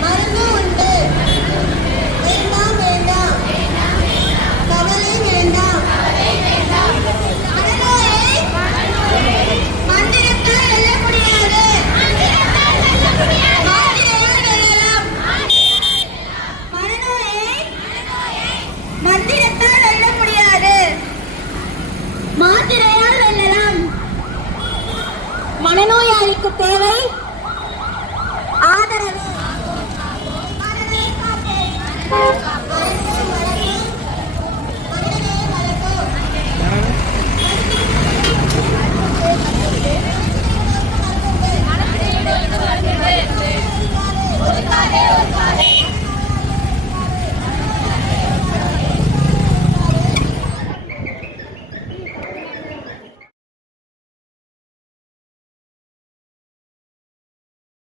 மருந்து உண்டு. வேண்டாம் வேண்டாம், கவலை வேண்டாம். மனநோயை மந்திரத்தால் வெல்ல முடியாது. மாத்திரையால் வெல்லலாம். மனநோயை மந்திரத்தால் வெல்ல முடியாது. மாத்திரையால் வெல்லலாம். மனநோயாளிக்கு தேவை ஆதரவு.